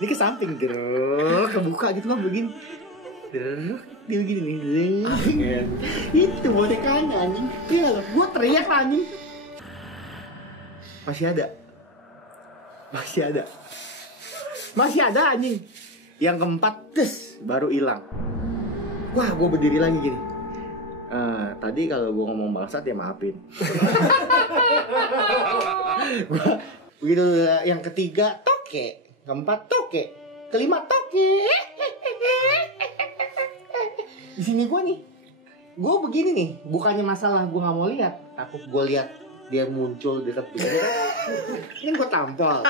Ini ke samping, kebuka gitu kan begini. Dia begini nih. Itu bonekanya anjing. Iya loh, gue teriak anjing. Masih ada anjing. Yang keempat, baru hilang. Wah, gue berdiri lagi gini. Tadi kalau gue ngomong bangsat ya maafin. Begitu yang ketiga toke, keempat toke, kelima toke. Di sini gue nih, gue begini nih, bukannya masalah gue nggak mau lihat, takut gue lihat dia muncul dekat gue. Ini gue tampol.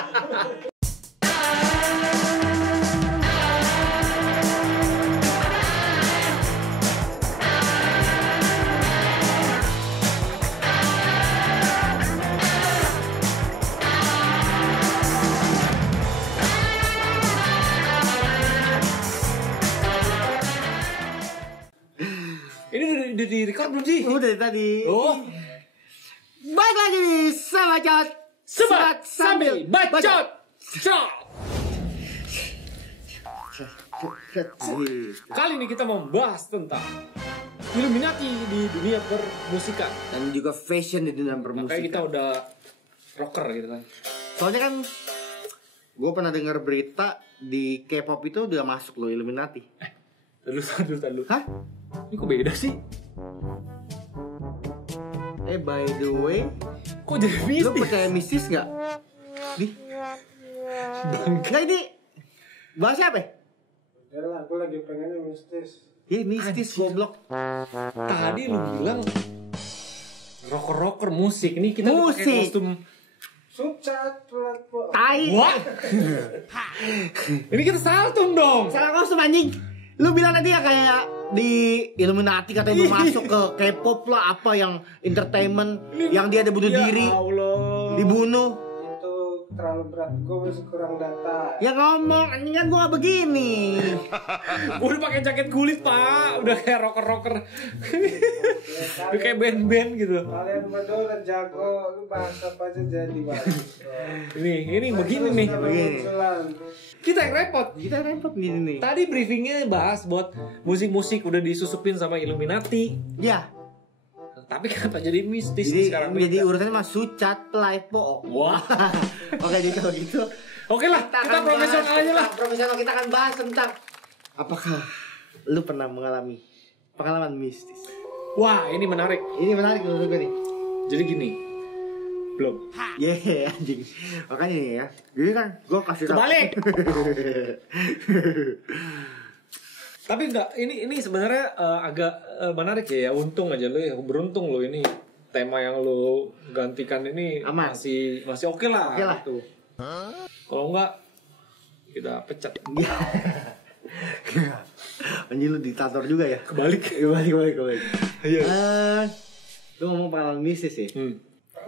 Ini udah di-record belum sih? Udah dari tadi. Oh. Baik lagi nih sama Bacot. Sebat sambil bacot. Kali ini kita membahas tentang Illuminati di dunia permusikan. Dan juga fashion di dunia permusikan. Makanya kita udah rocker gitu kan. Soalnya kan gue pernah dengar berita di K-pop itu udah masuk loh Illuminati. Tadu. Hah? Ini kok beda sih? By the way, Kok jadi mistis? lu percaya mistis nggak? Nggak ini bahasa apa? Ya lah, aku lagi pengennya mistis. Ya mistis goblok. Tadi lu bilang rocker musik. Ini kita udah pakai Musik. kostum. Sucat platform. Tai. Wah. Ini kita saltum dong. Salah kostum anjing. Lu bilang tadi ya kayak di Illuminati katanya mau masuk ke K-pop lah apa yang entertainment yang dia ada bunuh diri, Ya Allah. dibunuh. Itu terlalu berat, gue masih kurang data. Ya ngomong anjing kan gua begini. Gue udah pakai jaket kulit pak, udah kayak rocker. Udah kayak band-band gitu. Kalian berdua udah jago, lu bahas apa aja jadi bagus. Ini begini nih. begini. Kita yang repot. Kita repot gini nih. Tadi briefingnya bahas buat musik-musik udah disusupin sama Illuminati. Ya, Tapi kenapa jadi mistis jadi sekarang? jadi urutannya mas sucat play po. Wah. Oke jadi kalau gitu Oke lah, kita akan profesional bahas aja lah. tentang- Profesional kita akan bahas tentang apakah lu pernah mengalami pengalaman mistis. Wah, ini menarik. Ini menarik menurut gue nih. Jadi gini. Belum. Anjing. Makanya nih ya. Jadi kan gue kasih tau. Kebalik. Tapi enggak, ini sebenarnya agak menarik ya. Untung aja lu ya, beruntung lu ini tema yang lu gantikan ini Aman. masih oke lah. Oke lah. Gitu. Kalau enggak kita pecat. Anjing lu diktator juga ya. Kebalik. Kebalik. Iya. Lu ngomong pengalaman mistis ya?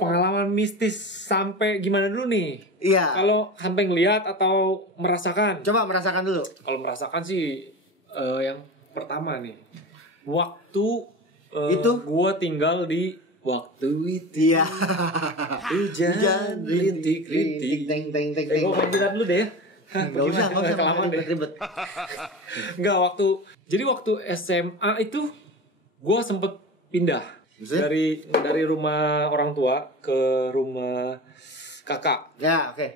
Pengalaman mistis sampai gimana dulu nih? Iya. Kalau sampai ngeliat atau merasakan? Coba merasakan dulu. Kalau merasakan sih yang pertama nih. Waktu Itu? gua tinggal di waktu itu. Iya. Hujan rintik-rintik. Teng. Gua main gitar dulu deh ya. Gak usah Kelamaan deh. ribet. Enggak, jadi waktu SMA itu gua sempet pindah. Maksudnya? Dari rumah orang tua ke rumah kakak. Ya, oke.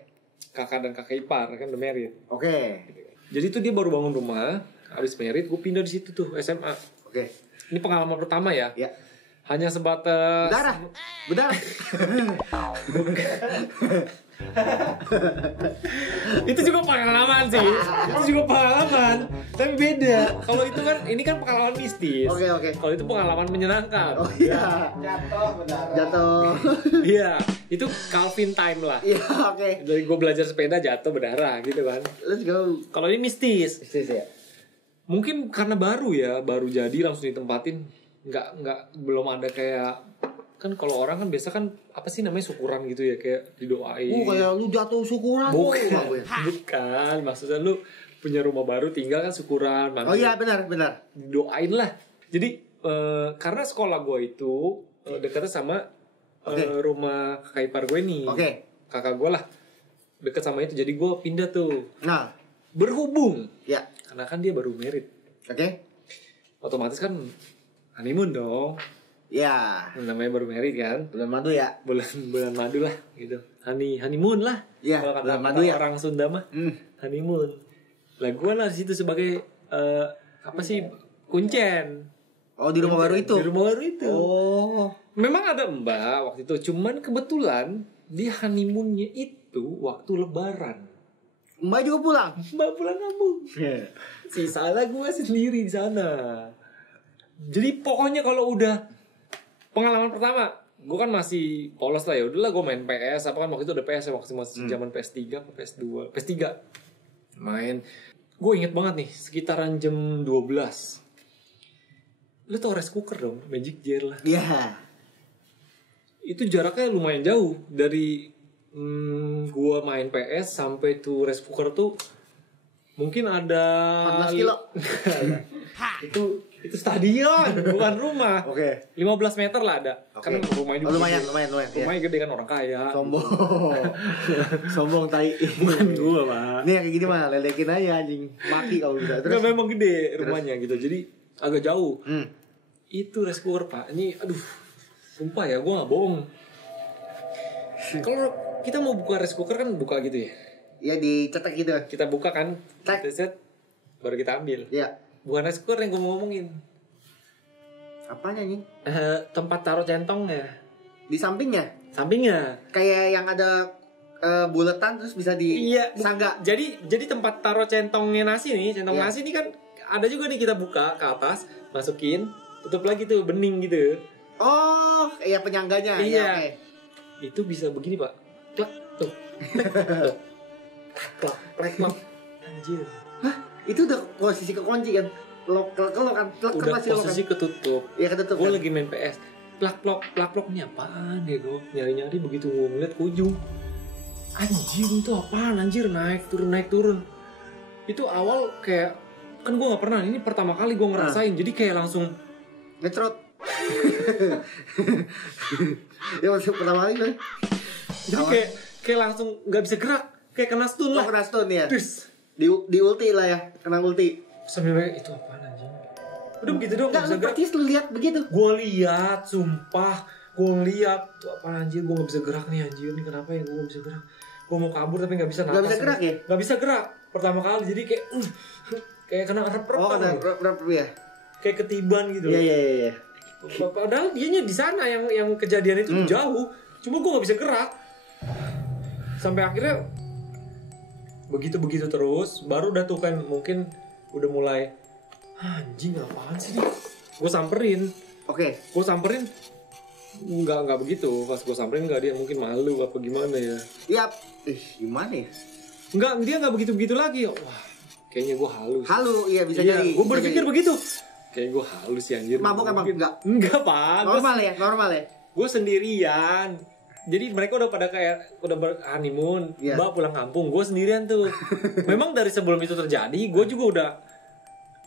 Kakak dan kakak ipar kan udah married. Oke. Jadi tuh dia baru bangun rumah, habis married, gue pindah di situ tuh SMA. Oke. Ini pengalaman pertama ya. Ya. Hanya sebatas Berdarah. Itu juga pengalaman sih. Itu juga pengalaman. Tapi beda. Kalau itu kan, ini kan pengalaman mistis. Oke. Kalau itu pengalaman menyenangkan. Oh iya. Jatuh berdarah. Jatuh. Iya. Itu Calvin time lah. Iya, oke. Dari gue belajar sepeda jatuh berdarah gitu kan. Let's go. Kalau ini mistis. Mistis ya. Mungkin karena baru jadi langsung ditempatin. Nggak belum ada kayak, kan kalau orang kan biasa kan apa sih namanya syukuran gitu ya, kayak didoain. Kayak lu jatuh syukuran. Bukan, maksudnya lu punya rumah baru tinggal kan syukuran. Oh iya, benar. Didoain lah. Jadi karena sekolah gue itu dekatnya sama rumah kakak ipar gue nih. Oke. Kakak gue lah deket sama itu, jadi gue pindah tuh. Nah, berhubung Ya. karena kan dia baru married, Oke. otomatis kan honeymoon dong. Ya. Namanya baru married kan, Bulan madu ya. bulan madu lah gitu, honeymoon lah. Iya, Kalau kata bulan madu ya. orang Sunda mah honeymoon. Lah gue lah di situ sebagai apa sih, kuncen. Oh, di rumah baru itu. Di rumah baru itu. Oh. Memang ada mbak waktu itu, cuman kebetulan dia honeymoonnya itu waktu lebaran. Mbak juga pulang. Mbak pulang kampung. Sisa lah gue sendiri di sana. Jadi pokoknya kalau udah pengalaman pertama, gue kan masih polos lah, ya udahlah gue main PS. Apa kan waktu itu ada PS ya, waktu masih zaman PS3 apa PS2, PS3 main. Gue inget banget nih, sekitaran jam 12. Lu tau rice cooker dong, Magic Jar lah. Iya. Itu jaraknya lumayan jauh dari gua main PS sampai tuh rice cooker tuh mungkin ada 14 kilo. itu stadion bukan rumah. Oke. 15 meter lah ada. Oke. Kan rumahnya juga Lumayan. rumahnya gede kan, orang kaya. Sombong. Sombong tai. Bukan gua, Pak. Nih kayak gini mah ledekin aja anjing. Maki kalau bisa. Terus memang gede rumahnya gitu. Jadi agak jauh. Hmm. Itu rice cooker, Pak. Ini aduh, sumpah ya, gue gak bohong. Kalau kita mau buka rice cooker kan buka gitu ya. Ya dicetak gitu. Kita buka kan, Cek. kita set, baru kita ambil. Ya. Bukan rice cooker yang gue mau ngomongin. Apanya nih? Tempat taruh centongnya, Di sampingnya. sampingnya. Kayak yang ada buletan terus bisa di Iya, sangga. Jadi tempat taruh centongnya nasi nih, centong Iya. nasi ini kan ada juga nih, kita buka ke atas, masukin, tutup lagi tuh bening gitu. Oh, iya penyangganya. Iya. Ya, oke. Itu bisa begini, Pak. Klak tuh. Tuh. Klak, klak, klak. Anjir. Hah? Itu udah posisi kekunci kan? Lo kan? Udah posisi ketutup. Iya ketutup. Gue Kan? lagi main PS. Plak plok ini apaan ya gue? Nyari-nyari begitu gue ngeliat ke ujung. Anjir, itu apaan? Anjir, naik turun. Itu awal kayak, kan gue nggak pernah. Ini pertama kali gue ngerasain. Jadi kayak langsung Ngetrot. Ya waktu pertama kali kan? jadi kayak langsung nggak bisa gerak, kayak kena stun Lo lah. kena stun ya? Terus Di ulti lah ya, kena ulti. sambil itu apaan anjing? Udah begitu dong, nggak Enggak, bisa lu gerak. percis lu lihat begitu. Gue lihat, sumpah, gue lihat tuh apa anjir, gue nggak bisa gerak nih anjir, ini kenapa ya gue nggak bisa gerak? Gue mau kabur tapi nggak bisa napas. Nggak bisa gerak ya? Nggak bisa gerak pertama kali, jadi kayak kayak kena rep Oh, kena rep ya? kayak ketiban gitu. Iya. Padahal dianya di sana yang kejadian itu jauh, cuma gue nggak bisa gerak. Sampai akhirnya begitu terus, baru udah tuh kan mungkin udah mulai anjing apaan sih nih? Gue samperin. Oke. Gue samperin nggak begitu. Pas gue samperin nggak, dia mungkin malu apa gimana ya. Iya. Gimana ya? Dia nggak begitu lagi. Wah, kayaknya gue halus. Halu, iya bisa Iya, jadi. gue berpikir begitu. Kayak gue halus ya anjir. Mabuk emang? Enggak, Pak. Normal ya? Gue sendirian. Jadi mereka udah pada kayak udah honeymoon, Iya. Mbak pulang kampung, gue sendirian tuh. Memang dari sebelum itu terjadi, gue juga udah,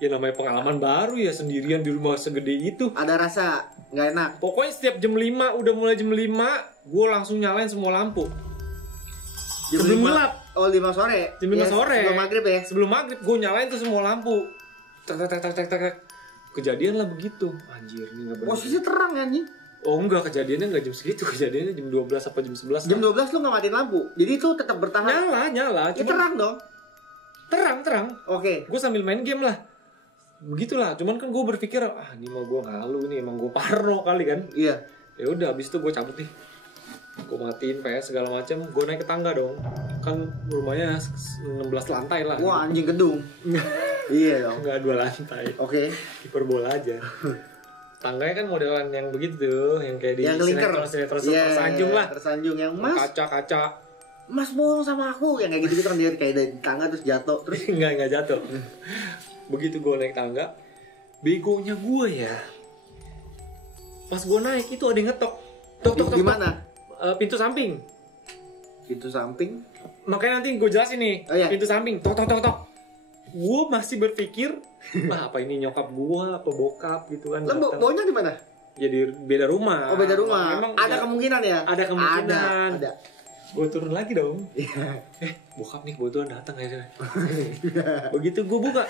ya namanya pengalaman baru ya, sendirian di rumah segede itu. Ada rasa nggak enak. Pokoknya setiap jam 5, udah mulai jam 5, gue langsung nyalain semua lampu. Jam Sebelum 5. gelap. Oh, 5 sore. Jam 5 sore. Sebelum maghrib ya? Sebelum maghrib gue nyalain tuh semua lampu. Tak. Kejadian lah begitu. Anjir, ini gak bener. Posisi terang ya nih. Oh enggak, kejadiannya enggak jam segitu. Kejadiannya jam 12 apa jam 11. Jam 12 lu nggak matiin lampu. Jadi itu tetap bertahan. Nyala. Ya Cuman terang dong. terang. Oke. Gue sambil main game lah. Begitulah. Cuman kan gue berpikir, ini mah gue ngalu nih, emang gue parno kali kan. Iya. Ya udah, habis itu gue cabut nih. Gue matiin PS segala macam. Gue naik ke tangga dong. Kan rumahnya 16 lantai lah. Wah, anjing gedung. Iya dong. Enggak 2 lantai. Oke. Hiperbola aja. Tangganya kan modelan yang begitu tuh, yang kayak di Yang lingkar. sinetron Iya, tersanjung lah. Tersanjung yang Mas. Kaca. Mas bohong sama aku. Yang kayak gitu-gitu kan dia kayak dari tangga terus jatuh terus. Enggak jatuh. Begitu gue naik tangga, begonya gue ya. Pas gue naik itu ada yang ngetok. Tok. Di mana? Pintu samping. Pintu samping. Makanya nanti gue jelasin nih. Oh, iya. Pintu samping. Tok. Gue masih berpikir, apa ini nyokap gue, apa bokap gitu kan. Lo datang. baunya di mana? Jadi beda rumah. Oh, beda rumah. Memang Ada kemungkinan ya? Ada kemungkinan. Ada. Gue turun lagi dong. Iya. Bokap nih kebetulan datang akhirnya. Begitu gue buka,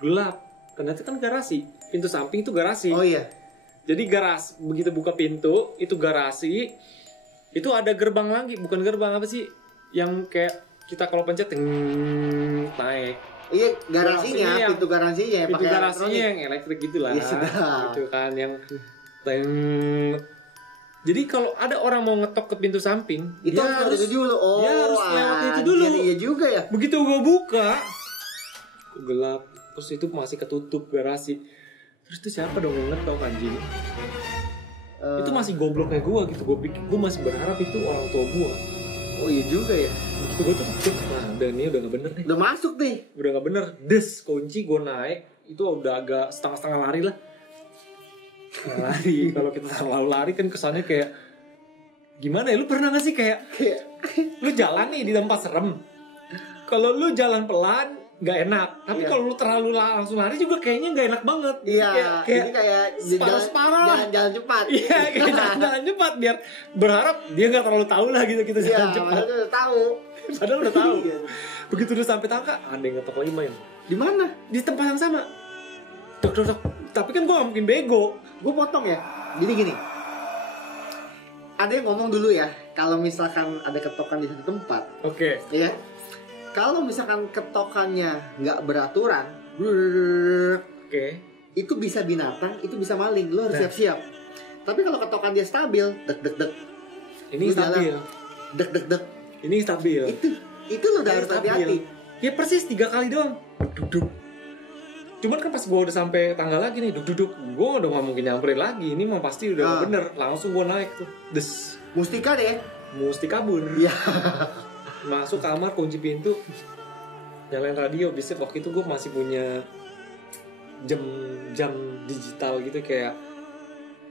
gelap. Ternyata kan garasi. Pintu samping itu garasi. Oh iya. Jadi begitu buka pintu, itu garasi. Itu ada gerbang lagi, bukan gerbang apa sih? Yang kayak kita kalau pencet naik. Iya, garasinya, pintu Pintu garasinya yang elektrik gitu lah. Iya, sedap. Gitu kan yang jadi kalau ada orang mau ngetok ke pintu samping, itu harus dulu. Oh, dia harus lewat itu dulu. Iya juga ya. Begitu gue buka, gelap. Terus itu masih ketutup garasi. Terus itu siapa dong yang ngetok anjing? Itu masih goblok kayak gue gitu. Gue masih berharap itu orang tua gue. Oh iya juga ya. Begitu gue tutup, nah ini udah gak bener nih. Udah masuk deh. Udah gak bener. Kunci gue naik. Itu udah agak setengah-setengah lari lah. Lari. Kalau kita terlalu lari kan kesannya kayak gimana ya? Lu pernah gak sih kayak lu jalan nih di tempat serem. Kalau lu jalan pelan gak enak. Tapi kalau lu terlalu langsung lari juga kayaknya gak enak banget. Iya. Kayak ini kayak separuh-separuh. jalan cepat. Iya, kayak jalan cepat biar berharap dia gak terlalu tahu lah gitu kita jalan cepat. Padahal udah tahu. Padahal udah tahu. Begitu udah sampai tangga, ada yang ngetok lagi main. Di mana? Di tempat yang sama. Dok. Tapi kan gue gak mungkin bego. Gue potong ya. Jadi gini. Ada yang ngomong dulu ya. Kalau misalkan ada ketokan di satu tempat. Oke. Ya. Kalau misalkan ketokannya nggak beraturan, Oke. itu bisa binatang, itu bisa maling. Lo harus siap-siap. Tapi kalau ketokan dia stabil, dek. Ini Lu stabil. jalan, dek. Ini stabil. Itu lo udah harus hati-hati. Ya persis 3 kali doang. Duduk. Cuman kan pas gue udah sampai tangga lagi nih, duduk. Gue udah gak mungkin nyamperin lagi. Ini mah pasti udah gak bener. Langsung gue naik tuh. Des. Mustika deh. Mesti kabur. Iya. Masuk kamar, kunci pintu, nyalain radio. Biasanya waktu itu gue masih punya jam digital gitu kayak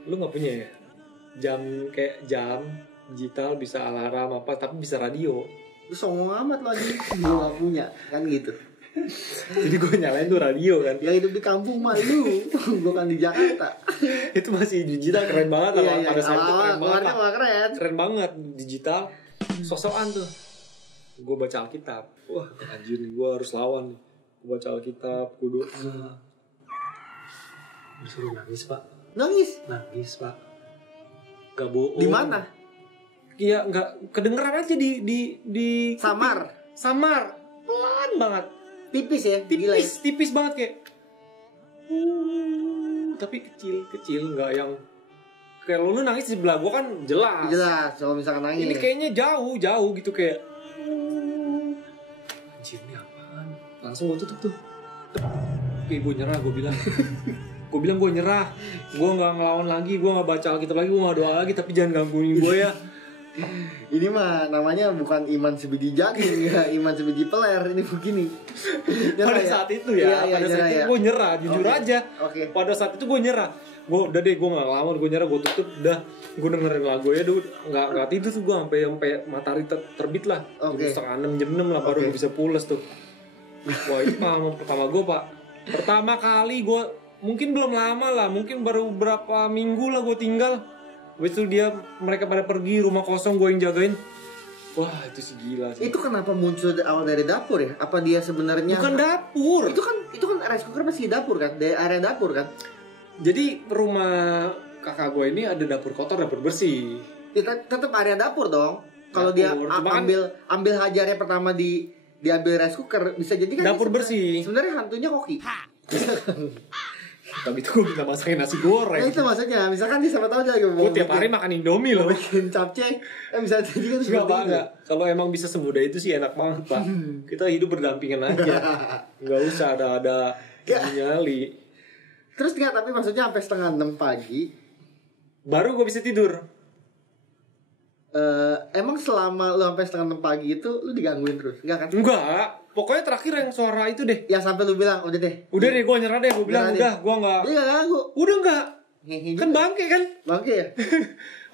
lu nggak punya ya? Jam digital bisa alarm apa, tapi bisa radio. Lu songong amat lo aja. Gue gak punya kan gitu. Jadi gue nyalain tuh radio kan. Yang hidup di kampung mah lu, bukan di Jakarta. Itu masih digital, keren banget. Iya, Pada saat itu keren banget. Keren. Keren banget digital. Sosokan tuh. Gue baca Alkitab. Wah anjir nih, gue harus lawan nih. Gue baca Alkitab, gue doa. Disuruh nangis pak. Nangis Pak. Gak bohong. di mana? Iya nggak kedengeran aja di Samar. Pelan banget. Tipis ya. Gila ya? Tipis banget kayak. Tapi kecil nggak yang. Kalau lu nangis di sebelah gue kan jelas. Kalau misalkan nangis. Ini kayaknya jauh gitu kayak. Anjir ini apaan? Langsung gue tutup tuh. Oke gue nyerah, gue bilang. Gue nyerah. Gue gak ngelawan lagi, gue gak baca Alkitab lagi, gue gak doa lagi. Tapi jangan gangguin gue ya. Ini mah namanya bukan iman sebiji jagung ya, iman sebiji peler. Ini begini. Pada saat itu ya, pada saat itu gue nyerah, jujur aja. Pada saat itu gue nyerah. Gue udah deh, gue gak ngelawan, gue nyerah, gue tutup. Udah, gue dengerin lagu ya, gak tidur tuh gue sampai matahari terbit lah. Jam 5:30, jam 6 lah baru gue bisa pules tuh. Wah itu pengalaman pertama gue pak. Pertama kali gue, mungkin belum lama lah, mungkin baru beberapa minggu lah gue tinggal. Habis itu mereka pada pergi, rumah kosong gue yang jagain. Wah itu sih gila sih. Itu kenapa muncul awal dari dapur ya? Apa dia sebenarnya? Bukan dapur. Itu kan rice cooker masih dapur kan? Dari area dapur kan? Jadi rumah kakak gue ini ada dapur kotor, dapur bersih. Ya, tetap area dapur dong. Kalau dia ambil hajarnya pertama diambil rice cooker, bisa jadi kan dapur bersih. Sebenarnya hantunya koki. Tapi itu gue minta masakin nasi goreng. Nah itu maksudnya, misalkan dia siapa tahu dia lagi gue tiap hari makan Indomie loh. Bikin capcay, bisa jadi kan seperti itu. Kalau emang bisa semudah itu sih enak banget pak. Kita hidup berdampingan aja, nggak usah ada nyali. Terus nggak, tapi maksudnya sampai 5:30 pagi baru gue bisa tidur. Emang selama lu sampai 5:30 pagi itu lu digangguin terus, enggak kan? Enggak, pokoknya terakhir yang suara itu deh. Ya sampai lu bilang udah deh, gue nyerah deh, gue bilang udah, gue nggak. Dia nggak ganggu. Udah nggak, kan bangke kan? Bangke ya.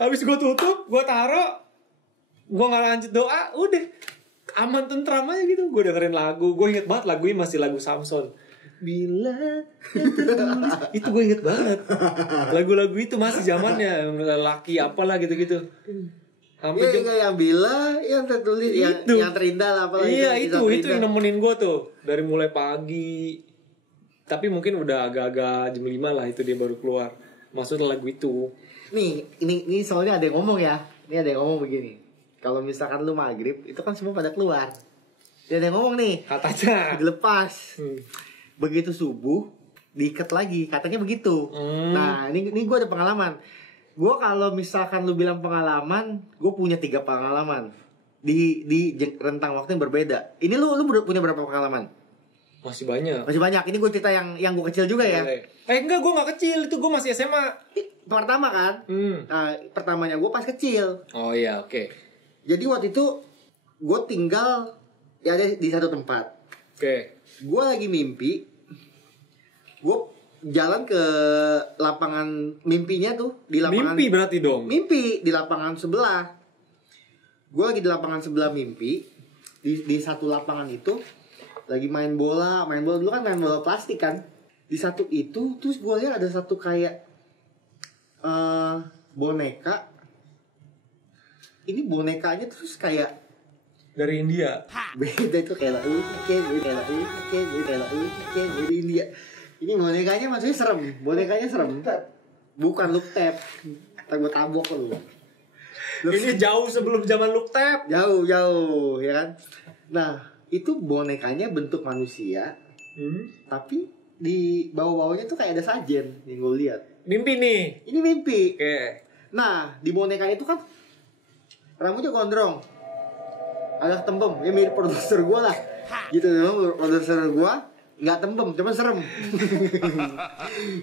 Habis gue tutup, gue taruh, gue nggak lanjut doa, udah aman tentram aja gitu. Gue dengerin lagu, gue inget banget lagunya masih lagu Samson. Bila tertulis, itu gue inget banget. Lagu-lagu itu masih zamannya laki apalah gitu-gitu. Sampai Iya, kayak yang bila, yang tertulis, Itu. yang terindah apa Iya itu yang nemenin gue tuh dari mulai pagi. Tapi mungkin udah agak-agak jam 5 lah itu dia baru keluar. Maksudnya lagu itu. Nih, ini soalnya ada yang ngomong ya. Ini ada yang ngomong begini. Kalau misalkan lu maghrib, itu kan semua pada keluar. Dia ada yang ngomong nih. Katanya. Dilepas. Begitu subuh, diikat lagi. Katanya begitu. Nah, ini gue ada pengalaman. Gue kalau misalkan lu bilang pengalaman, gue punya 3 pengalaman di rentang waktu yang berbeda. Ini lu punya berapa pengalaman? Masih banyak. Masih banyak. Ini gue cerita yang gue kecil juga ya. Enggak, gue gak kecil. Itu gue masih SMA. Pertama kan? Nah, pertamanya gue pas kecil. Oh iya, oke. Jadi waktu itu gue tinggal ya ada di satu tempat. Oke. Gue lagi mimpi. Gue jalan ke lapangan mimpinya tuh di lapangan. Mimpi berarti dong. Mimpi di lapangan sebelah. Gue lagi di lapangan sebelah mimpi. Di satu lapangan itu lagi main bola dulu kan, main bola plastik kan. Di satu itu terus gue lihat ada satu kayak boneka. Ini bonekanya terus kayak Dari India. beda itu kayak dari India. Ini bonekanya maksudnya serem. Bonekanya serem. Bukan look tap. Ntar gue tabok lu. Ini jauh sebelum zaman look tap. Jauh ya kan. Nah itu bonekanya bentuk manusia. Tapi di bawah-bawahnya tuh kayak ada sajen yang gue lihat. Mimpi nih. Ini mimpi. Oke. Nah di boneka itu kan rambutnya gondrong. Agak tembem. Ya mirip produser gue lah. Gitu memang produser gue. Nggak tembem, cuma serem.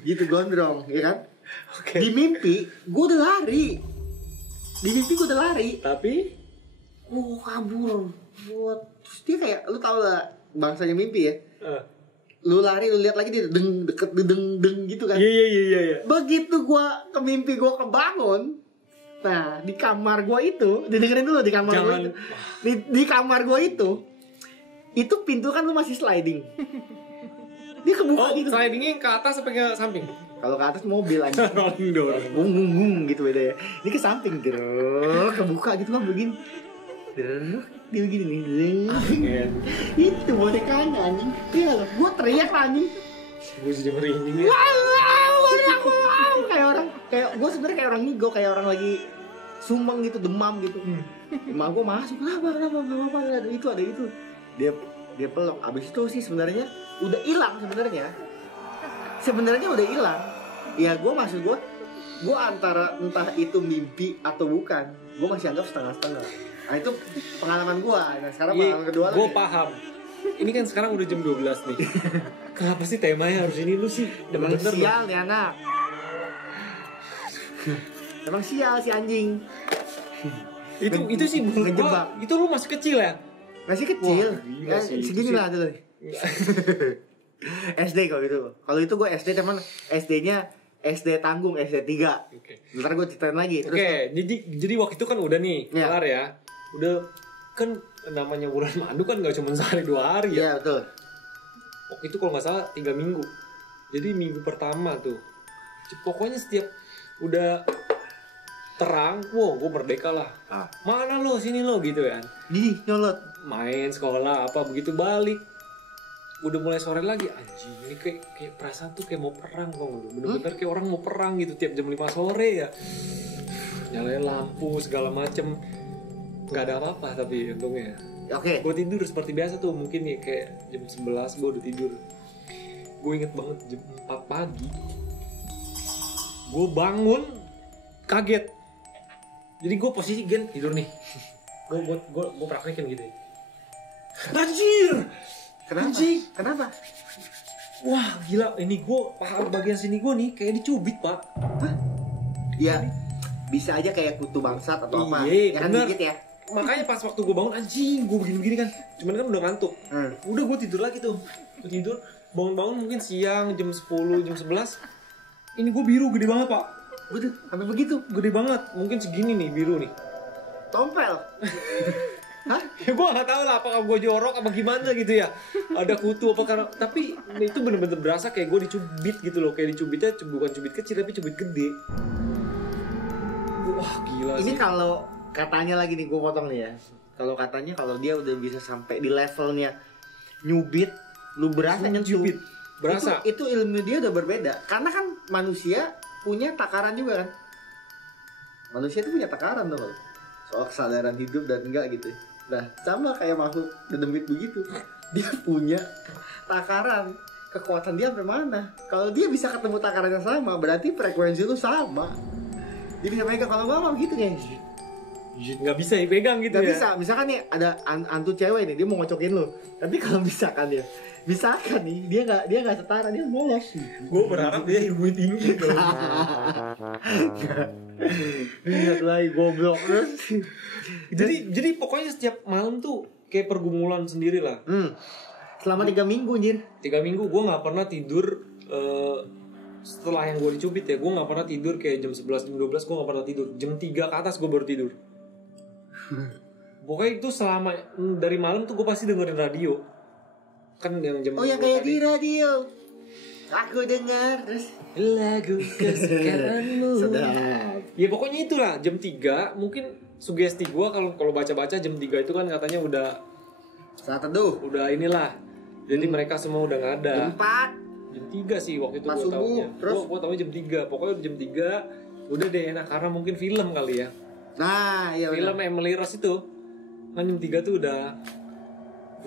Gitu gondrong, ya kan? Oke. Di mimpi, gue udah lari. Tapi Kabur. Terus dia kayak, lu tau lah bangsanya mimpi ya? uh, Lu lari, lu lihat lagi dia deket deng gitu kan? Iya. Begitu gue ke mimpi gue kebangun. Nah, di kamar gue itu, didengerin dulu di kamar gue itu. Di kamar gue itu pintu kan lu masih sliding. Dia kebuka gitu. Slidingnya ke atas apa ke samping? Kalau ke atas mobil aja. Rolling door. Bung gitu beda ya. Ini ke samping kebuka gitu kan begini. Dia begini nih. Itu bonekanya anjing. Iya, gua teriak anjing. Gue jadi merinding ya. Wow, kayak gua sebenarnya kayak orang ngigo, kayak orang lagi sumbang gitu, demam gitu. Emak gua masuk, kenapa? Ada itu. Dia peluk. Abis itu sih sebenarnya udah hilang sebenarnya udah hilang. Ya gue antara entah itu mimpi atau bukan, gue masih anggap setengah-setengah. Nah itu pengalaman gue. Nah sekarang pengalaman kedua lagi. Gue paham. Ini kan sekarang udah jam 12 nih. Kenapa sih temanya harus ini lu sih? Emang sial nih anak. Emang sial si anjing. Itu sih menurut gue. Itu lu masih kecil ya? Masih kecil. Wah, segini lah dulu. SD kok gitu. Kalau itu gue SD teman, SD-nya SD Tanggung, SD 3. Oke. Ntar gue ceritain lagi. Oke, jadi waktu itu kan udah nih, kelar ya. Udah kan namanya bulan madu kan gak cuma sehari 2 hari ya. Iya betul. Waktu itu kalau nggak salah 3 minggu. Jadi minggu pertama tuh, pokoknya setiap udah terang, wow gue merdeka lah. Mana lo, sini lo gitu kan. Nyolot. Main sekolah apa begitu balik. Udah mulai sore lagi, anjing ini kayak perasaan tuh kayak mau perang kok. Bener-bener kayak orang mau perang gitu tiap jam 5 sore ya. Nyalain lampu segala macem. Gak ada apa-apa tapi untungnya. Oke. Gue tidur seperti biasa tuh, mungkin nih kayak jam 11 gue udah tidur. Gue inget banget jam 4 pagi. Gue bangun kaget. Jadi gue posisi tidur nih. Gue praktekin gitu. Anjir! Kenapa? Wah gila, ini gue paha bagian sini gue nih kayak dicubit pak. Hah? Ya bisa aja kayak kutu bangsat atau apa. Iya, Ya kan bener. dikit ya. Makanya pas waktu gue bangun anjing gue begini-begini kan. Cuman kan udah ngantuk. Udah gue tidur lagi tuh. Gue tidur bangun-bangun mungkin siang jam 10 jam 11. Ini gue biru gede banget pak. Betul, sampai begitu. Gede banget, mungkin segini nih biru nih. Tompel. Hah? Ya gue gak tahu lah apakah gue jorok apa gimana gitu ya. Ada kutu apa karena, tapi itu bener-bener berasa kayak gue dicubit gitu loh. Kayak dicubitnya bukan cubit kecil tapi cubit gede. Wah gila Ini sih. katanya lagi nih gue potong nih ya. Kalau katanya kalau dia udah bisa sampai di levelnya nyubit, lu berasa nyentuh. Berasa. Itu ilmu dia udah berbeda. Karena kan manusia punya takaran juga kan. Manusia itu punya takaran tuh soal kesadaran hidup dan enggak gitu. Nah sama kayak makhluk dedemit begitu. Dia punya takaran. Kekuatan dia sampai mana? Kalau dia bisa ketemu takaran yang sama, berarti frekuensi lu sama. Dia bisa megang. Kalau gua mah gitu nih. Nggak bisa dipegang gitu Nggak ya. bisa. Misalkan nih ada antu cewek nih, dia mau ngocokin lu. Tapi kalau misalkan nih dia nggak setara, dia bolos. Gue berharap dia ilmu tinggi dong. Lihat lagi goblok terus. jadi pokoknya setiap malam tuh kayak pergumulan sendiri lah. Selama 3 minggu anjir. 3 minggu gue nggak pernah tidur. Setelah yang gue dicubit ya, gue nggak pernah tidur kayak jam 11, jam 12 gue nggak pernah tidur. Jam 3 ke atas gue baru tidur. Pokoknya itu selama dari malam tuh gue pasti dengerin radio. Kan yang jam yang kayak di radio. Aku dengar terus lagu kesukaanmu. sedap. Ya pokoknya itulah jam 3 mungkin sugesti gue kalau baca-baca jam 3 itu kan katanya udah Saat teduh. udah inilah. Jadi mereka semua udah nggak ada. Jam 4. Jam 3 sih waktu itu Pas gue subuh, taunya. terus? Gue taunya jam 3. Pokoknya jam 3 udah deh enak karena mungkin film kali ya. Nah, iya Film benar. Emily Rose itu kan jam 3 tuh udah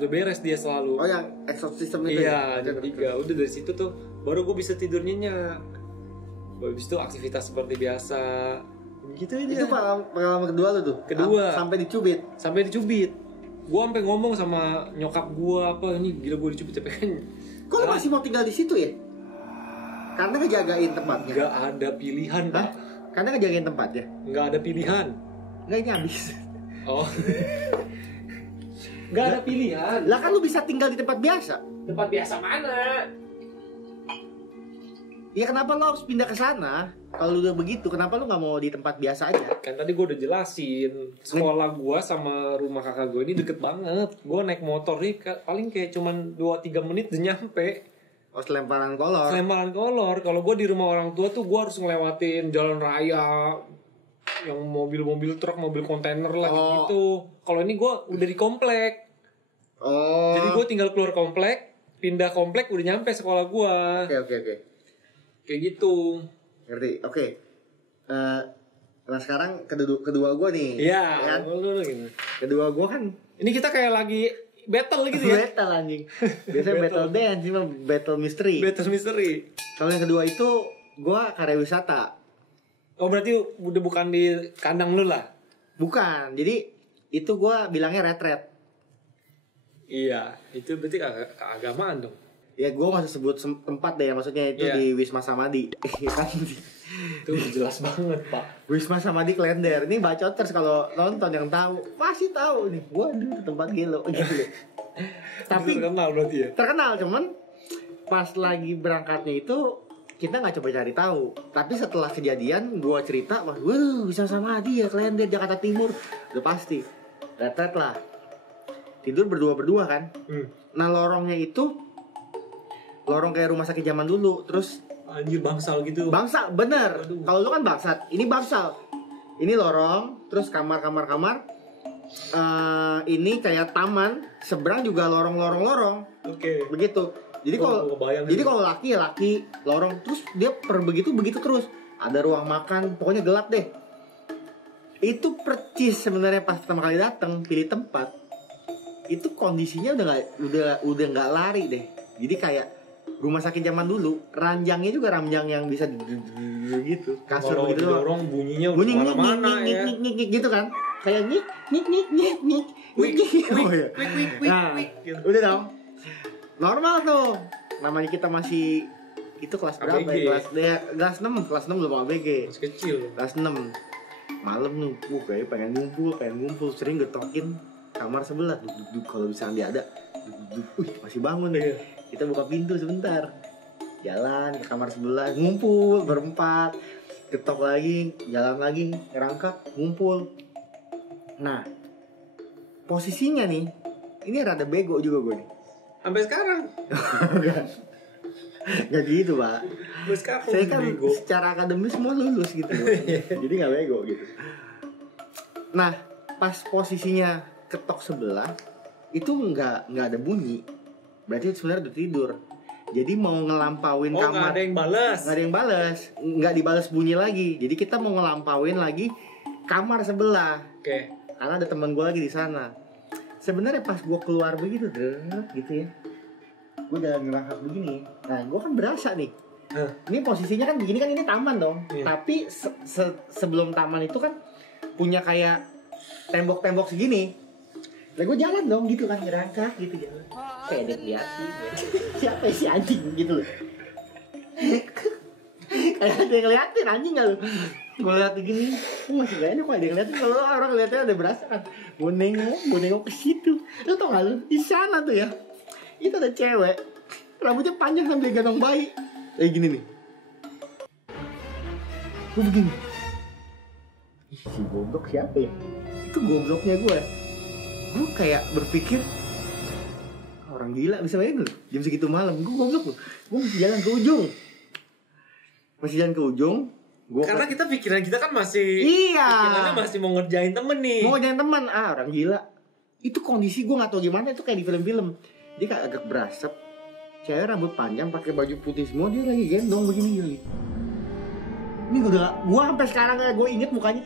beres dia selalu. Oh yang exorcism itu. Iya, ya? jam 3. Udah dari situ tuh baru gue bisa tidur nyenyak. Habis itu aktivitas seperti biasa. Gitu aja. Itu pengalaman kedua lu tuh. Kedua. Sampai dicubit. Sampai dicubit. Gue sampai ngomong sama nyokap gue apa ini gila gue dicubit tapi kan Kok lu masih mau tinggal di situ ya? Karena ngejagain tempatnya. nggak ada pilihan Hah? pak. Karena ngejagain tempatnya. Nggak ada pilihan. Enggak, ini habis. Oh. Nggak ada pilihan. Lah kan lu bisa tinggal di tempat biasa. Tempat biasa mana? Ya kenapa lu harus pindah ke sana? Kalau lu udah begitu, kenapa lu nggak mau di tempat biasa aja? Kan tadi gue udah jelasin sekolah gue sama rumah kakak gue ini deket banget. Gue naik motor nih paling kayak cuman 2-3 menit udah nyampe. Oh, selemparan kolor. Selemparan kolor. Kalau gue di rumah orang tua tuh gue harus ngelewatin jalan raya yang mobil-mobil truk, mobil kontainer lah gitu. Kalau ini gue udah di komplek. Oh. Jadi gue tinggal keluar komplek, pindah komplek udah nyampe sekolah gue. Oke. Kayak gitu. Ngerti. Oke. Nah sekarang kedua gue nih. Iya. Kan? Lu gitu. Kedua gue kan Ini kita kayak lagi battle gitu ya. battle anjing. Biasanya battle dance, cuma battle mystery. Battle mystery. Kalau yang kedua itu gue karya wisata. Oh berarti udah bukan di kandang lu lah. Bukan. Jadi itu gue bilangnya retret. Iya, itu berarti keagamaan dong. Ya gue nggak usah sebut tempat deh, maksudnya itu Iya. di Wisma Samadhi. Kan Itu jelas banget, Pak. Wisma Samadhi Klender. Ini bacoters kalau nonton yang tahu pasti tahu nih. Waduh, tempat gelo gitu. Tapi terkenal berarti ya. terkenal, cuman pas lagi berangkatnya itu kita nggak coba cari tahu. Tapi setelah kejadian gue cerita, waduh Wisma Samadhi ya Klender Jakarta Timur. Udah pasti retret lah. Tidur berdua kan. Nah lorongnya itu lorong kayak rumah sakit zaman dulu. Terus Anjir bangsal gitu. bangsal, bener. Aduh. Kalau lu kan bangsat, ini bangsal. Ini lorong, terus kamar. Ini kayak taman, seberang juga lorong. Oke. Begitu. Jadi Gua kalau kebayang jadi gitu. kalau laki ya laki, lorong terus dia begitu terus. Ada ruang makan, pokoknya gelap deh. Itu percis sebenarnya pas pertama kali datang pilih tempat. Itu kondisinya udah nggak lari deh. Jadi kayak rumah sakit zaman dulu, ranjangnya juga ranjang yang bisa gitu, kasur Kalau begitu doang. didorong bunyinya udah Bunyi kemana-mana ya. nyik gitu kan, kayak nyik. Wik, Oh iya. wik, Nah, gitu. udah dong. Normal tuh. Namanya kita masih itu kelas berapa ABG. ya? Kelas 6 belum ABG. Masih kecil. Kelas 6. Malam nih, kayak pengen ngumpul, sering getokin kamar sebelah. Duduk kalau misalnya dia ada. Duduk. Masih bangun deh. Kita buka pintu sebentar. Jalan ke kamar sebelah, ngumpul berempat. Getok lagi, jalan lagi, ngerangkak, ngumpul. Nah, posisinya nih, ini rada bego juga gue nih. Sampai sekarang. Gak gitu pak. Sampai sekarang. Saya kan bego. secara akademis semua lulus gitu. Jadi gak bego gitu. Nah, pas posisinya ketok sebelah itu nggak ada bunyi. Berarti sebenarnya udah tidur. Jadi mau ngelampauin kamar. Nggak ada yang balas. Nggak ada yang balas. Nggak dibalas bunyi lagi. Jadi kita mau ngelampauin lagi kamar sebelah. Oke. Karena ada teman gue lagi di sana. Sebenarnya pas gue keluar begitu, gitu ya. Gue udah ngerangkak begini. Nah, gue kan berasa nih. Ini posisinya kan begini kan, ini taman dong. Tapi sebelum taman itu kan punya kayak tembok-tembok segini. Lah gue jalan dong gitu kan, ngerangkak gitu jalan. Kayak ada liatin. Siapa si anjing gitu loh. Kayak ada yang ngeliatin anjing gak lu? Gue liat gini, masih gak enak kok ada yang ngeliatin. Kalau orang liatnya udah berasa kan. Gue nengok ke situ. Lu tau gak lu? Di sana tuh ya. Itu ada cewek. Rambutnya panjang sambil gendong bayi. Kayak gini nih. Gue begini. Ih, si goblok siapa ya? Itu gobloknya gue. Gue kayak berpikir orang gila bisa bayangin loh. Jam segitu malam gue goblok loh. Gue masih jalan ke ujung. Karena kita pikiran kita kan masih. Iya. Pikirannya masih mau ngerjain temen nih. Mau ngerjain teman. Orang gila. Itu kondisi gue nggak tahu gimana. Itu kayak di film-film. Dia kayak agak berasap. Cewek rambut panjang pakai baju putih semua, dia lagi gendong begini lagi. Ini gue sampai sekarang ya gue inget mukanya.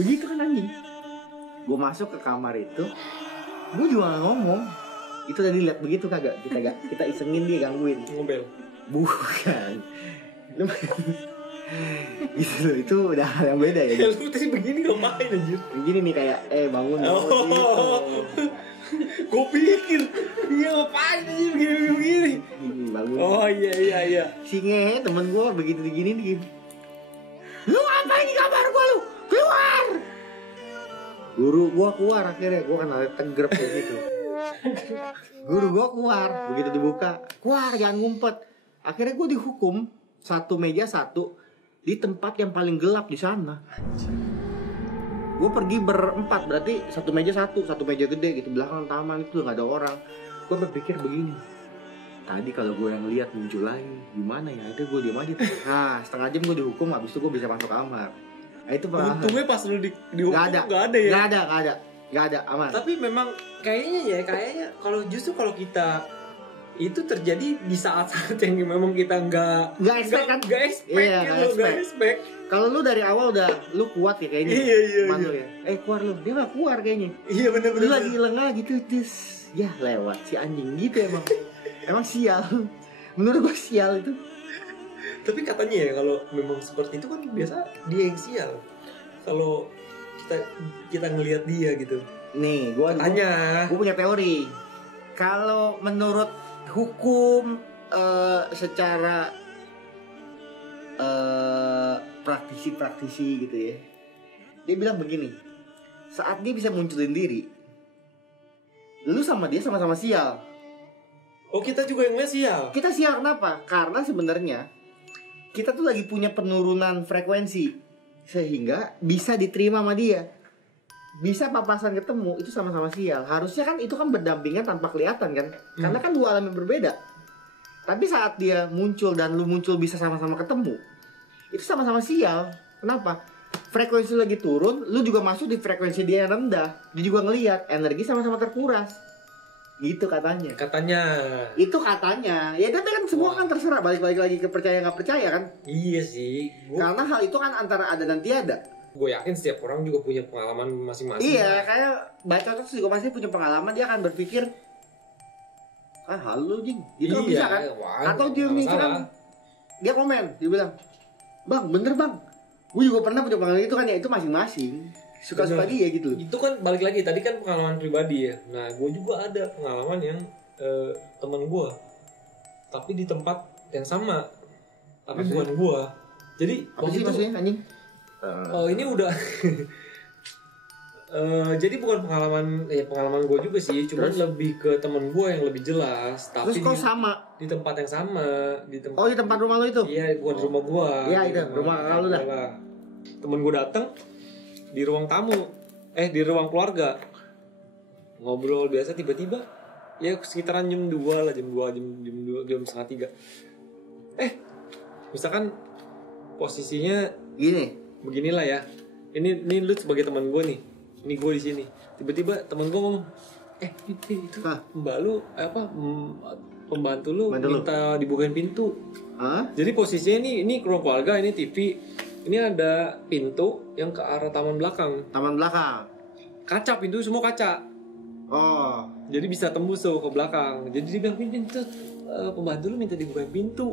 Begitu kan anjing. Gue masuk ke kamar itu, gue juga gak ngomong. Itu tadi lihat begitu kagak? Kita isengin dia, gangguin. Ngobel. Bukan. Gitu loh, itu udah hal yang beda ya. Lu tadi begini ngapain anjir? Begini nih kayak bangun. Gue pikir dia ngapain aja begini. Bangun. Oh iya. Si ngehe temen gue begitu digini nih. Lu ngapain di kamar gue lu? Keluar! Guru gue keluar akhirnya. Gue kan ada tegrep kayak gitu. Guru gue keluar. Begitu dibuka, keluar jangan ngumpet. Akhirnya gue dihukum 1 meja 1 di tempat yang paling gelap di sana. Gue pergi berempat, berarti 1 meja 1 meja gede gitu, belakang taman itu nggak ada orang. Gue berpikir begini, tadi kalau gue yang lihat muncul lagi gimana ya? Itu gue diam aja. Nah, setengah jam gue dihukum, habis itu gue bisa masuk kamar. Nah, itu pengalaman. Untungnya pas lu dihukum nggak ada ya? Nggak ada, aman. Tapi memang kayaknya kalau kita itu terjadi di saat-saat yang memang kita nggak expect Iya, gitu, nggak expect. Kalau lu dari awal udah lu kuat ya kayaknya. Iya. Lu ya. Keluar lu, dia nggak keluar kayaknya. Iya benar. Lu lagi lengah gitu, ya lewat si anjing gitu emang. Emang sial. Menurut gua sial itu. Tapi katanya ya kalau memang seperti itu kan biasa dia yang sial. Kalau kita ngelihat dia gitu. Nih, gua punya teori. Kalau menurut hukum secara praktisi gitu ya, dia bilang begini, saat dia bisa munculin diri, lu sama dia sama-sama sial. Oh, kita juga yang sial. Kita sial kenapa? Karena sebenarnya kita tuh lagi punya penurunan frekuensi sehingga bisa diterima sama dia. Bisa papasan ketemu, itu sama-sama sial. Harusnya kan itu kan berdampingan tanpa kelihatan kan. Karena kan 2 alam yang berbeda. Tapi saat dia muncul dan lu muncul bisa sama-sama ketemu, itu sama-sama sial. Kenapa? Frekuensi lagi turun, lu juga masuk di frekuensi dia yang rendah. Dia juga ngelihat energi sama-sama terkuras. Gitu katanya. Itu katanya. Ya tapi kan semua kan terserah, balik lagi ke percaya nggak percaya kan. Iya sih. Karena hal itu kan antara ada dan tiada. Gue yakin setiap orang juga punya pengalaman masing-masing. Iya, kayak baca itu juga pasti punya pengalaman. Dia akan berpikir, halo jing, gitu kan bisa kan? Atau dia mikirkan, dia komen, dia bilang, bang, bener bang, gue juga pernah punya pengalaman itu kan ya. Itu masing-masing suka-suka dia gitu. Itu kan balik lagi, tadi kan pengalaman pribadi ya. Nah, gue juga ada pengalaman yang teman gue, tapi di tempat yang sama, tapi bukan gue. Jadi apa sih maksudnya anjing? Oh, ini udah jadi bukan pengalaman gue juga sih, cuma lebih ke temen gue yang lebih jelas. Tapi terus kok sama di tempat yang sama, di tempat rumah lo itu? Iya, bukan rumah gue. Iya itu rumah lo dah. Temen gue datang di ruang tamu, di ruang keluarga, ngobrol biasa, tiba-tiba ya sekitaran jam 2 lah, jam 2, jam setengah 3. Misalkan posisinya beginilah ya. ini lu sebagai teman gue nih. Ini gue di sini. Tiba-tiba teman gue ngomong, itu mbak lu pembantu lu minta dibukain pintu. Jadi posisinya ini ruang keluarga, ini TV, ini ada pintu yang ke arah taman belakang. Kaca, pintu semua kaca. Jadi bisa tembus tuh ke belakang. Jadi dia bilang, pintu pembantu lu minta dibukain pintu.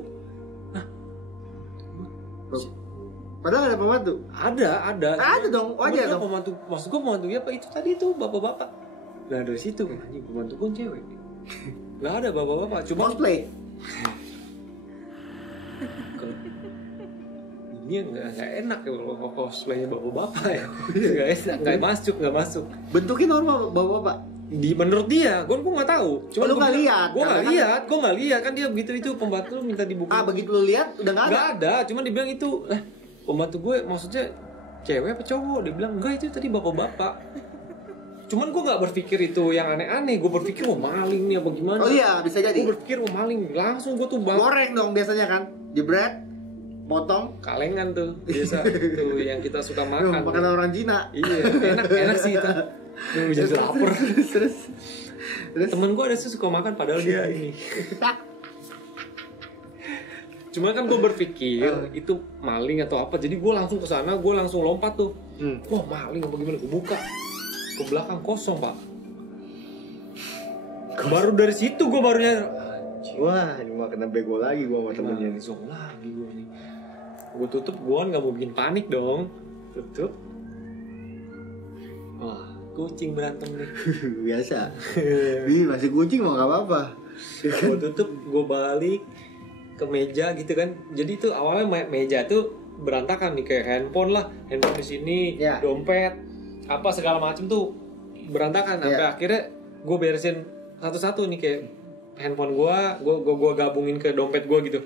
Padahal ada pembantu. Ada dong, wajar dong. Pembantu, maksud gue pembantu apa itu tadi tuh bapak-bapak. Nah dari situ anjing pembantu gue cewek. Gak ada bapak-bapak, cuma cosplay. Ini nggak enak ya kalau cosplaynya bapak-bapak ya. Nggak masuk. Bentuknya normal bapak-bapak. Menurut dia, gue nggak tahu. Cuma lu nggak lihat? Gue nggak lihat kan dia begitu itu pembantu lu minta dibuka. Begitu lu lihat udah nggak ada. Nggak ada, cuma dibilang itu pembantu gue maksudnya cewek apa cowok? Dia bilang enggak itu tadi bapak-bapak. Cuman gue nggak berpikir itu yang aneh-aneh. Gue berpikir maling nih apa gimana? Oh iya bisa jadi. Gue berpikir maling, langsung gue tuh goreng dong biasanya kan, jebret, potong, kalengan tuh biasa tuh yang kita suka makan. Makanan orang Cina. Iya enak sih itu. Jadi lapar. Terus temen gue ada sih suka makan padahal dia ini. Cuma kan gue berpikir itu maling atau apa, jadi gue langsung ke sana, gue langsung lompat tuh. Wah maling apa gimana? Gue buka ke belakang kosong pak. Baru dari situ gue barunya, wah ini mah kena bego lagi gue sama temennya. Zong lagi gue nih. Gue tutup, gue nggak mau bikin panik dong. Tutup. Wah kucing berantem nih. Biasa. Masih kucing mau nggak apa-apa. Gue tutup, gue balik ke meja gitu kan. Jadi tuh awalnya meja tuh berantakan nih, kayak handphone di sini, dompet, apa segala macem tuh berantakan. Sampai akhirnya gue beresin satu-satu nih, kayak handphone gue gabungin ke dompet gue gitu.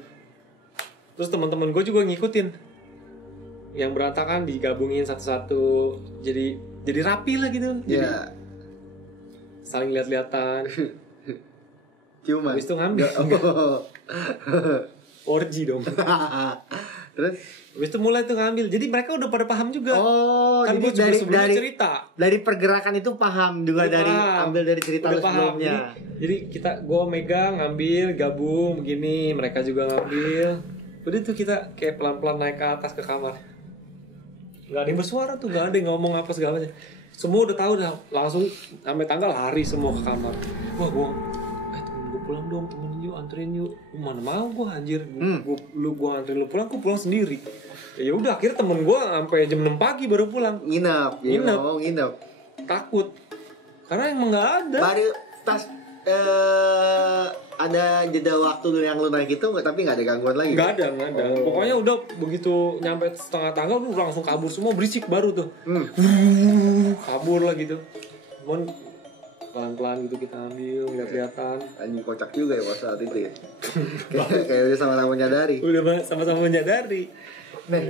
Terus teman-teman gue juga ngikutin, yang berantakan digabungin satu-satu, jadi rapi lah gitu. Jadi saling lihat-lihatan. Ciuman. Habis itu ngambil. Orgy dong. Terus habis itu mulai tuh ngambil. Jadi mereka udah pada paham juga. Kan jadi dari cerita. Dari pergerakan itu paham juga, dari ambil dari cerita lu sebelumnya. Jadi gue megang, ngambil, gabung begini, mereka juga ngambil. Udah tuh kita kayak pelan-pelan naik ke atas ke kamar. Gak ada yang bersuara tuh, gak ada yang ngomong apa segala macam. Semua udah tahu dah, langsung sampai tanggal lari semua ke kamar. Wah gue pulang dong, temenin yuk, anterin yuk. Mana mau gue anjir, gue anterin lu pulang, gue pulang sendiri. Ya udah akhirnya temen gue sampai jam 6 pagi baru pulang. Nginep. Takut, karena emang nggak ada. Baru tas ada jeda waktu yang lu naik itu, tapi nggak ada gangguan lagi. Nggak ada. Pokoknya udah begitu nyampe setengah tangga, lu langsung kabur semua, berisik baru tuh. Kabur lah gitu. Cuman pelan-pelan gitu kita ambil, lihat-lihatan. Anjing kocak juga ya pas saat itu ya. kayak udah sama-sama menyadari. Udah sama-sama menyadari. Nah,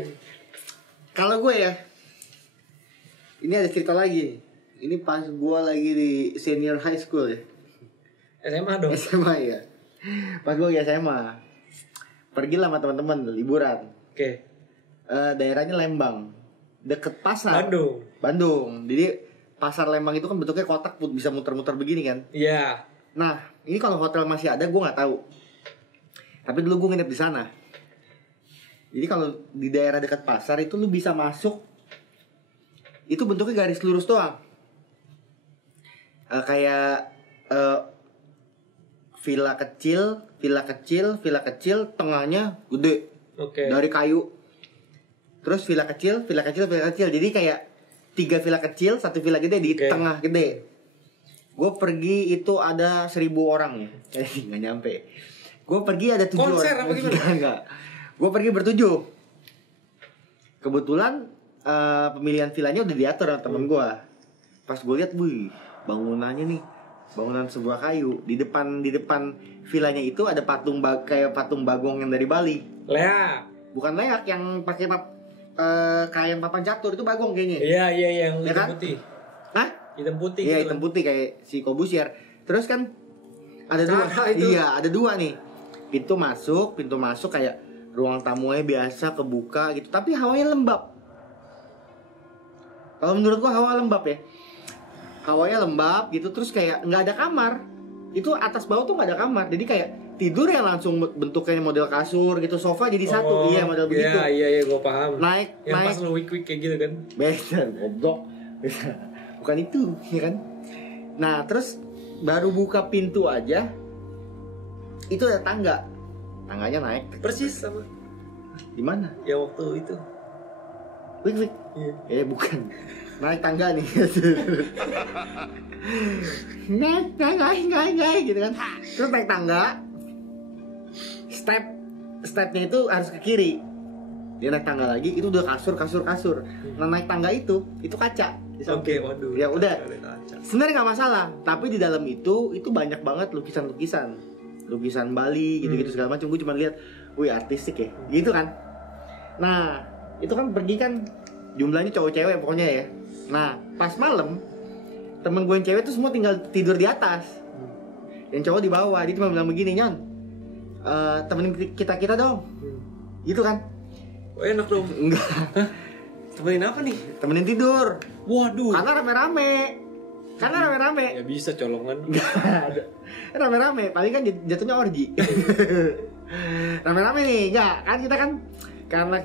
kalau gue ya, ini ada cerita lagi. Ini pas gue lagi di senior high school ya. SMA dong. SMA ya. Pas gue lagi SMA, pergilah sama teman-teman liburan. Oke. Daerahnya Lembang, deket pasar. Bandung. Jadi pasar Lembang itu kan bentuknya kotak, bisa muter-muter begini kan? Iya. Nah, ini kalau hotel masih ada gue nggak tahu. Tapi dulu gue nginep di sana. Jadi kalau di daerah dekat pasar itu lu bisa masuk. Itu bentuknya garis lurus doang. Kayak villa kecil, tengahnya gede. Oke. Dari kayu. Terus villa kecil. Jadi kayak 3 villa kecil, 1 villa gede di tengah gede. Gue pergi itu ada 1.000 orang ya. Nggak nyampe. Gue pergi ada 7 konser orang. Apa gimana? Enggak. Gue pergi ber-7. Kebetulan pemilihan villanya udah diatur sama temen gue. Pas gue lihat, bangunannya nih, bangunan sebuah kayu. Di depan villanya itu ada kayak patung bagong yang dari Bali. Leak. Bukan leak, yang pakai kayak papan catur, itu bagong kayaknya. Iya yang ya hitam kan? putih. Hah? Hitam putih. Iya, gitu hitam kan? putih kayak si Kobusier. Terus kan ada dua. Iya, ada 2 nih. Pintu masuk kayak ruang tamunya biasa kebuka gitu, tapi hawanya lembab. Kalau menurut gua hawa lembab ya. Hawanya lembab gitu, terus kayak nggak ada kamar. Itu atas bawah tuh nggak ada kamar, jadi kayak tidur yang langsung bentuknya model kasur gitu, sofa jadi satu, iya model begitu. Iya, gue paham. Naik, yang naik. pas lu wik kayak gitu kan. Beda, goblok. Bukan itu, ya kan? Nah, terus baru buka pintu aja, itu ada tangga. Tangganya naik. Persis sama. Di mana? Ya waktu itu. Wik. Iya. Bukan. Naik tangga nih. naik gitu kan. Terus naik tangga. Stepnya itu harus ke kiri. Dia naik tangga lagi, itu udah kasur. Nah, naik tangga itu kaca. Oke, waduh. Ya udah. Sebenarnya nggak masalah, tapi di dalam itu banyak banget lukisan Bali gitu-gitu segala macam. Gue cuma lihat, wih artistik ya, gitu kan. Nah, itu kan pergi kan jumlahnya cowok-cewek pokoknya ya. Nah, pas malam temen gue yang cewek tuh semua tinggal tidur di atas, yang cowok di bawah. Dia cuma bilang begini, Nyon, temenin kita dong, gitu kan. Oh, enak dong. Enggak. Temenin apa nih? Temenin tidur. Waduh. Karena rame-rame. Ya bisa colongan. Rame-rame, paling kan jatuhnya orgi. Rame-rame nih, enggak kan kita kan karena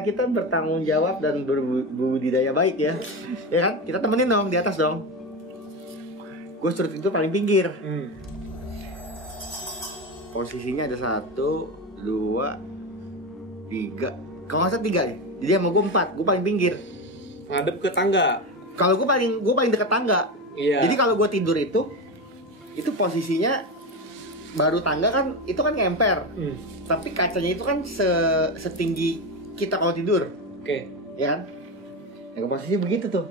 kita bertanggung jawab dan berbudidaya baik ya. Ya kan? Kita temenin dong di atas dong. Gue suruh itu paling pinggir. Posisinya ada 1, 2, 3. Kalau nggak salah 3 nih. Jadi sama gue 4, gue paling pinggir. Ngadep ke tangga. Kalau gue paling dekat tangga. Iya. Jadi kalau gue tidur itu posisinya baru tangga kan, itu kan ngemper. Tapi kacanya itu kan setinggi kita kalau tidur. Oke. Ya kan? Ya posisi begitu tuh.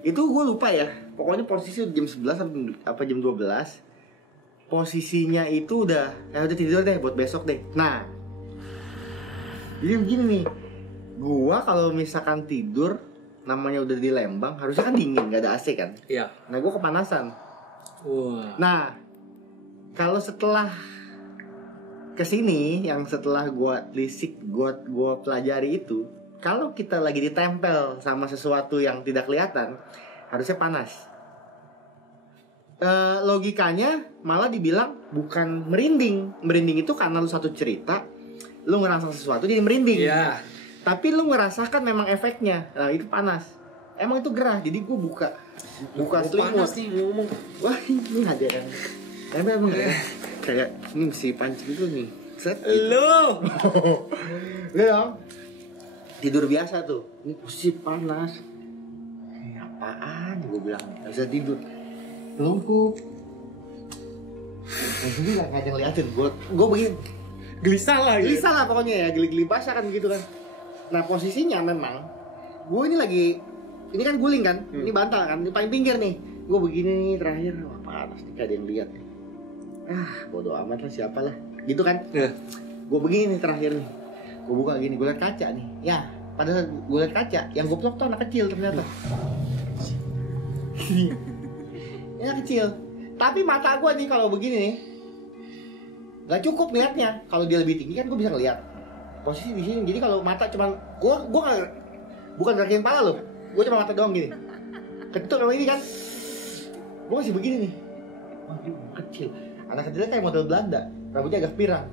Itu gue lupa ya. Pokoknya posisi jam 11 apa jam 12. Posisinya itu udah tidur deh buat besok deh. Nah, jadi begini nih. Gua kalau misalkan tidur, namanya udah di Lembang, harusnya kan dingin, gak ada AC kan. Iya. Nah, gua kepanasan. Wah. Nah, kalau setelah kesini, yang setelah gua lisik, gua pelajari itu, kalau kita lagi ditempel sama sesuatu yang tidak kelihatan, harusnya panas. Logikanya malah dibilang bukan merinding. Merinding itu karena lu satu cerita, lu ngerasa sesuatu jadi merinding. Iya. Tapi lu ngerasakan memang efeknya. Nah, itu panas. Emang itu gerah. Jadi gue buka selimut. Panas nih ngomong. Wah, ini ada yang emang kayak ini mesti pancing itu nih. Set gitu. Lo. Gue dong. Tidur biasa tuh. Ini posisi panas. Ini apaan? Gue bilang nggak bisa tidur. Lumpuh. Yang sendiri gak ada yang liatin. Gue begini. Gelisah lah gitu. Gelisah lah pokoknya ya. Geli-geli basah kan gitu kan. Nah posisinya memang gue ini lagi, ini kan guling kan, ini bantal kan, ini paling pinggir nih. Gue begini nih terakhir, wah panas nih, gak ada yang lihat nih. Bodo amat lah, siapalah, gitu kan. Gue begini nih terakhir nih, gue buka gini, gue liat kaca nih. Ya, pada saat gue liat kaca, yang goblok tuh anak kecil ternyata. Anak kecil. Tapi mata gue nih kalau begini nih, gak cukup liatnya. Kalau dia lebih tinggi kan gue bisa ngeliat posisi di sini. Jadi kalau mata cuman gue bukan gerakin kepala loh, gue cuma mata doang gini. Ketuk sama ini kan, gue masih begini nih. Waduh, kecil. Anak kecilnya kayak model Belanda, rambutnya agak pirang.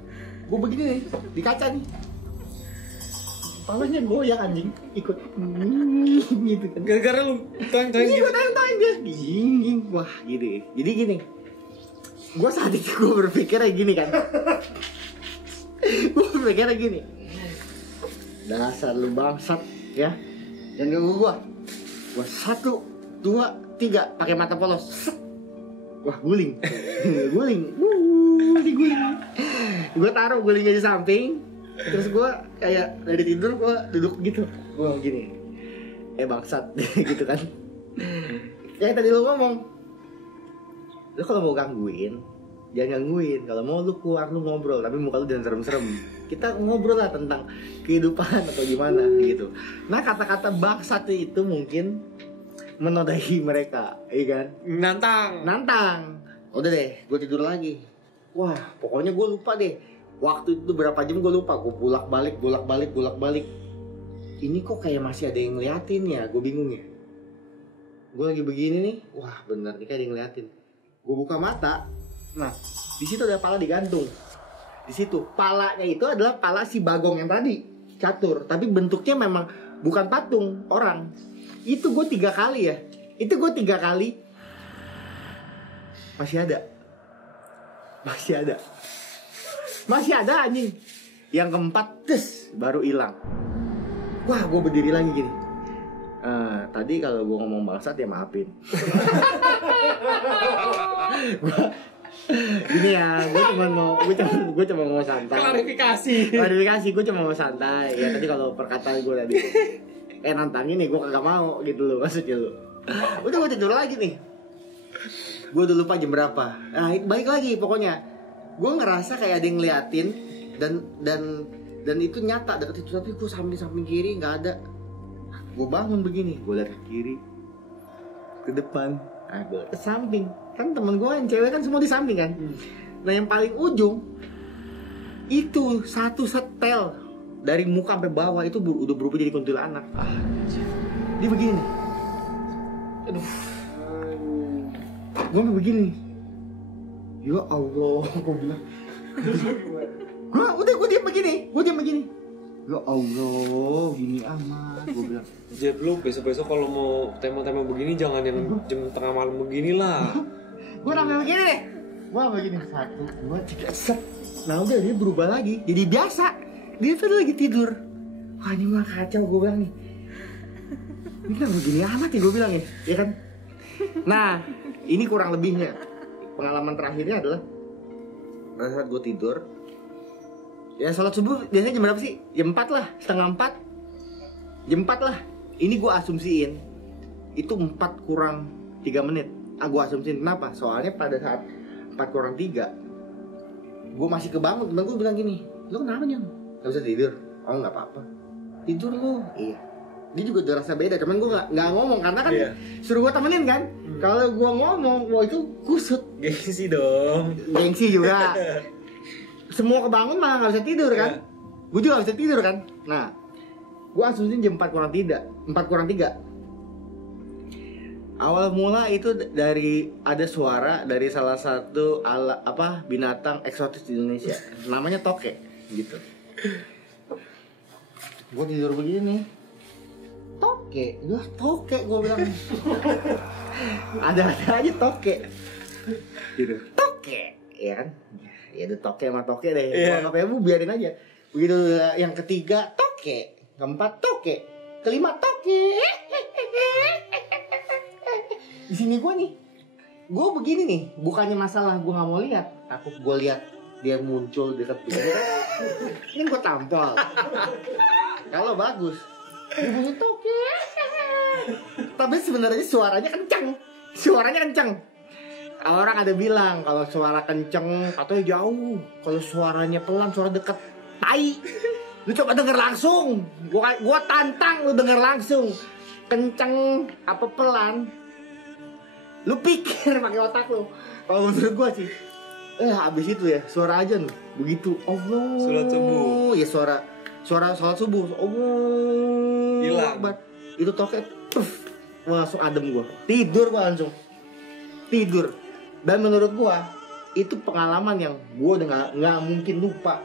Gue begini nih di kaca nih, palanya goyang anjing, ikut gitu kan. Gara-gara lu toeng Iya, gue toeng dia, gini, wah gini. Jadi gini, gue saat itu gue berpikirnya gini kan. Gue berpikirnya gini, dasar lu bangsat ya, dan ganggu gue 1, 2, 3 pakai mata polos. Wah guling. Guling. Gue taruh gulingnya di samping. Terus gue kayak dari tidur gue duduk gitu. Gue gini, bangsat gitu kan. Yang tadi lu ngomong, lu kalau mau gangguin jangan gangguin. Kalau mau lu keluar, lu ngobrol, tapi muka lu jangan serem-serem. Kita ngobrol lah tentang kehidupan atau gimana gitu. Nah kata-kata bangsat itu mungkin menodai mereka, iya kan? Nantang. Udah deh, gue tidur lagi. Wah, pokoknya gue lupa deh. Waktu itu berapa jam gue lupa. Gue bolak-balik. ini kok kayak masih ada yang ngeliatin ya, gue bingung ya. Gue lagi begini nih, wah bener nih kayak ada yang ngeliatin. Gue buka mata, nah di situ ada pala digantung. Di situ palanya itu adalah pala si Bagong yang tadi catur, tapi bentuknya memang bukan patung orang. Itu gue 3 kali ya, itu gue 3 kali masih ada anjing. Yang keempat baru hilang. Wah, gue berdiri lagi gini. Tadi kalau gue ngomong bangsat ya maafin. Gini ya, gue cuma mau santai. Klarifikasi, gue cuma mau santai. Ya tadi kalau perkataan gue tadi nantangin nih, gue kagak mau gitu loh maksudnya lo. Udah gue tidur lagi nih. Gue udah lupa jam berapa. Nah, balik lagi pokoknya. Gue ngerasa kayak ada yang ngeliatin dan itu nyata dekat itu, tapi gue samping kiri nggak ada. Gue bangun begini, gue lihat ke kiri, ke depan, gue ke samping. Kan temen gue yang cewek kan semua di samping kan. Nah yang paling ujung itu satu setel dari muka sampai bawah itu udah berubah jadi kuntilanak. Dia begini nih. Aduh. Gue begini. Ya Allah, gue bilang. Gue diam begini. Ya Allah, gini amat, gue bilang. Jadi lu besok-besok kalau mau tema-tema begini jangan yang jam tengah malam begini lah. Gue namanya begini deh. Gue begini 1, 2, 3 set. Nah udah dia berubah lagi, jadi biasa. Dia tuh lagi tidur. Wah ini mah kacau, gue bilang nih. Ini kan begini amat ya, gue bilang ya kan. Nah ini kurang lebihnya. Pengalaman terakhirnya adalah pada saat gue tidur. Ya sholat subuh biasanya jam berapa sih? Jam 4 lah, setengah 4. Jam 4 lah. Ini gue asumsiin itu 4 kurang 3 menit. Gue asumsiin kenapa? Soalnya pada saat 4 kurang 3 gue masih kebangun. Temen gue bilang gini, lo kenapa Nyang? Gak bisa tidur? Oh gak apa-apa. Tidur lo. Iya. Dia juga udah rasa beda, cuman gue gak ngomong karena kan suruh gue temenin kan. Kalau gue ngomong, wah itu kusut. Gengsi dong. Gengsi juga. Semua kebangun malah gak bisa tidur kan. Gue juga gak bisa tidur kan. Nah gue asumsiin jam 4 kurang 3. Awal mula itu dari ada suara dari salah satu binatang eksotis di Indonesia. Namanya toke gitu. Gue tidur begini. Toke gue bilang. Ada aja toke. Gitu. Toke, ya kan? Ya itu toke sama toke deh. Gua enggak apa-apa, biarin aja. Begitu yang ketiga toke, keempat toke, kelima toke. Di sini gue begini nih, bukannya masalah gue nggak mau lihat, takut gue lihat dia muncul dekat gue. Ini gue tampol. Kalau bagus, dia bunyi toke. Tapi sebenarnya suaranya kencang. Orang ada bilang kalau suara kenceng katanya jauh, kalau suaranya pelan, suara dekat. Tai. Lu coba denger langsung. Gua tantang lu denger langsung. Kenceng apa pelan? Lu pikir pakai otak lu. Kalau menurut gua sih, abis itu ya suara aja nih begitu. Allah. Salat subuh. Ya suara salat subuh. Allah. Hilang. Itu toket. Langsung adem gua. Tidur gua langsung. Tidur. Dan menurut gua itu pengalaman yang gua udah nggak mungkin lupa.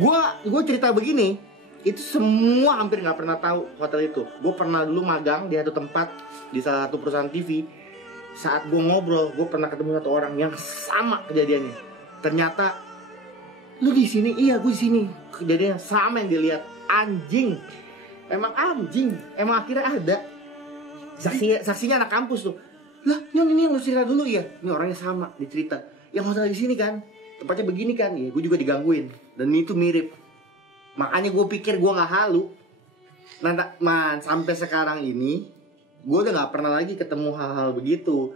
Gua cerita begini, itu semua hampir nggak pernah tahu hotel itu. Gua pernah dulu magang di satu tempat di salah satu perusahaan TV. Saat gue ngobrol, gue pernah ketemu satu orang yang sama kejadiannya. Ternyata, lu di sini? Iya, gue di sini. Kejadiannya sama yang dilihat. Anjing. Emang anjing. Emang akhirnya ada. Saksinya anak kampus tuh. Lah, Nyong ini yang lu cerita dulu ya. Ini orangnya sama, dicerita. Yang hotel di sini kan, tempatnya begini kan. Ya, gue juga digangguin. Dan itu mirip. Makanya gue pikir gue nggak halu. Sampai sekarang ini. Gue udah gak pernah lagi ketemu hal-hal begitu.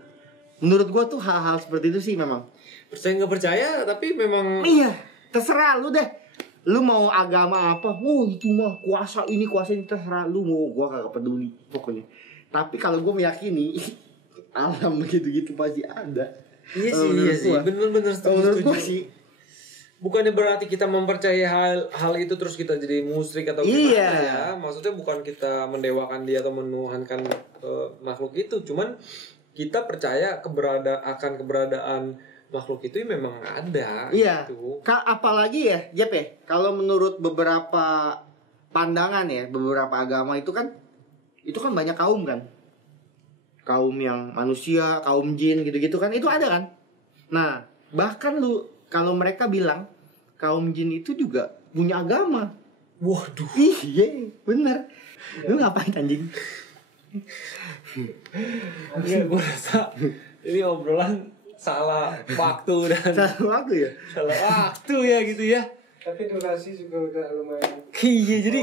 Menurut gue tuh hal-hal seperti itu sih memang. Percaya gak percaya, tapi memang. Iya, terserah lu deh. Lu mau agama apa? Itu mah kuasa ini terserah lu mau. Gue kagak peduli pokoknya. Tapi kalau gue meyakini alam begitu-gitu pasti ada. Iya sih. Bener-bener menurut gue sih bukannya berarti kita mempercayai hal itu terus kita jadi musyrik atau gimana Iya. ya. Maksudnya bukan kita mendewakan dia atau menuhankan makhluk itu, cuman kita percaya akan keberadaan makhluk itu memang ada. Iya. Gitu. Apalagi ya, Jep ya, kalau menurut beberapa pandangan ya, beberapa agama itu kan banyak kaum kan. Kaum yang manusia, kaum jin gitu-gitu kan, itu ada kan. Nah, bahkan kalau mereka bilang kaum jin itu juga punya agama. Waduh. Iya, bener. Lu ngapain anjing? Iya, gue rasa ini obrolan salah waktu dan Satu waktu ya? salah waktu ya gitu ya. Tapi durasi juga udah lumayan. Iya, jadi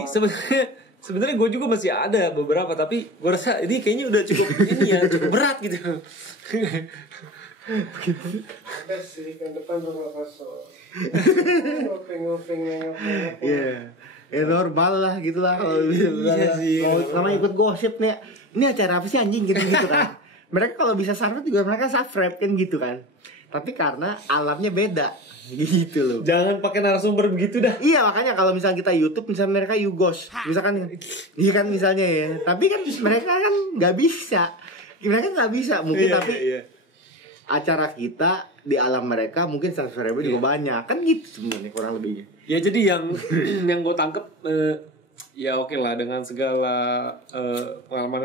sebenarnya gue juga masih ada beberapa, tapi gue rasa ini kayaknya udah cukup ini ya, cukup berat gitu. Ada sih kan depan rumah kosong. Ngopeng-ngopeng nengok. Iya. Ya normal lah gitu lah kalau bisa bilang. Iya sih. Kalau sama ikut gosip nih. Ini acara apa sih anjing gitu kan. Mereka kalau bisa subscribe juga mereka subscribe kan gitu kan. Tapi karena alamnya beda gitu loh. Jangan pakai narasumber begitu dah. Iya, makanya kalau misalnya kita YouTube, misalnya mereka Yugos, misalkan, iya kan misalnya ya. Tapi kan mereka kan nggak bisa, mungkin Iya, tapi iya. acara kita di alam mereka mungkin subscriber juga banyak, kan gitu sebenarnya kurang lebihnya. Ya jadi yang yang gue tangkep ya oke lah dengan segala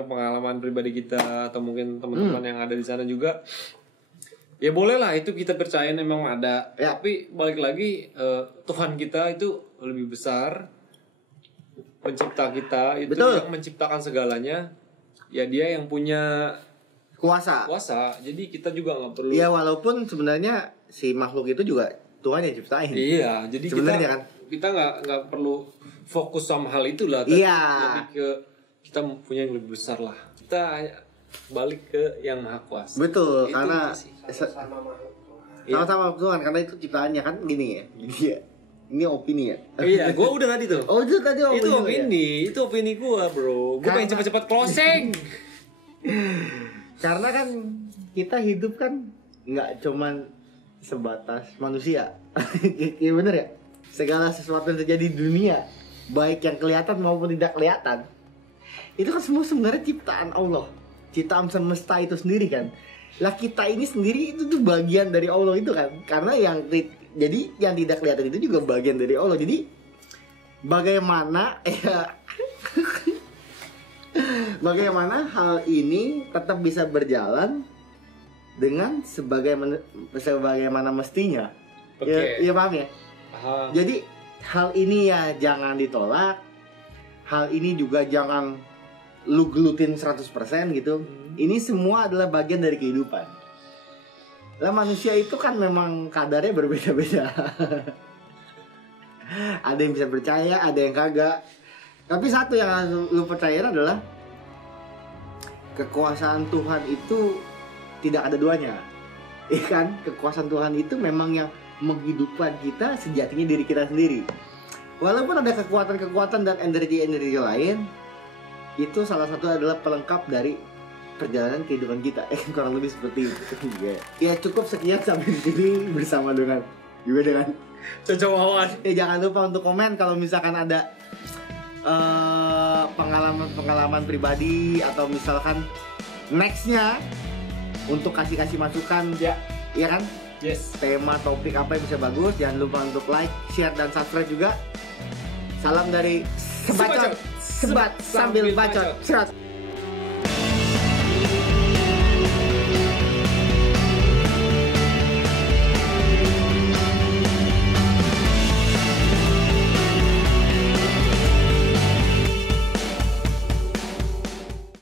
pengalaman pribadi kita atau mungkin teman-teman yang ada di sana juga. Ya boleh lah itu kita percaya memang ada. Ya. Tapi balik lagi Tuhan kita itu lebih besar, pencipta kita itu Betul. yang menciptakan segalanya. Ya dia yang punya Kuasa. Jadi kita juga nggak perlu. Iya, walaupun sebenarnya si makhluk itu juga Tuhan yang ciptain. Iya, jadi Sebenarnya kan? kita nggak perlu fokus sama hal itulah. Iya. Lebih ke kita punya yang lebih besar lah. Kita balik ke yang maha kuasa. Betul, Itu karena sih. Sama makhluk Tuhan. sama-sama Tuhan, karena itu ciptaannya kan gini ya. Gini ya. Ini opini ya. Iya, gue udah tadi tuh. Oh, itu tadi opini. Itu ya? itu opini gue bro. Gue pengen Karena- cepet-cepet closing. Karena kan kita hidup kan nggak cuman sebatas manusia. Iya bener ya. Segala sesuatu yang terjadi di dunia, baik yang kelihatan maupun tidak kelihatan, itu kan semua sebenarnya ciptaan Allah, ciptaan semesta itu sendiri kan. Lah kita ini sendiri itu tuh bagian dari Allah itu kan. Karena jadi yang tidak kelihatan itu juga bagian dari Allah. Jadi bagaimana bagaimana hal ini tetap bisa berjalan dengan sebagaimana mestinya. Oke. Ya paham ya? Aha. Jadi hal ini ya jangan ditolak. Hal ini juga jangan lu gelutin 100% gitu. Ini semua adalah bagian dari kehidupan. Lah manusia itu kan memang kadarnya berbeda-beda. Ada yang bisa percaya, ada yang kagak. Tapi satu yang harus lu percaya adalah kekuasaan Tuhan itu tidak ada duanya. Iya kan? Kekuasaan Tuhan itu memang yang menghidupkan kita sejatinya diri kita sendiri. Walaupun ada kekuatan-kekuatan dan energi-energi lain, itu salah satu adalah pelengkap dari perjalanan kehidupan kita. Kurang lebih seperti itu. Ya cukup sekian sampai di sini bersama dengan Cocok Wawan. jangan lupa untuk komen kalau misalkan ada pengalaman pribadi atau misalkan nextnya untuk kasih masukan Ya. ya kan, Yes. tema topik apa yang bisa bagus. Jangan lupa untuk like, share dan subscribe juga. Salam dari Sebacot, sebat sambil bacot. Serat.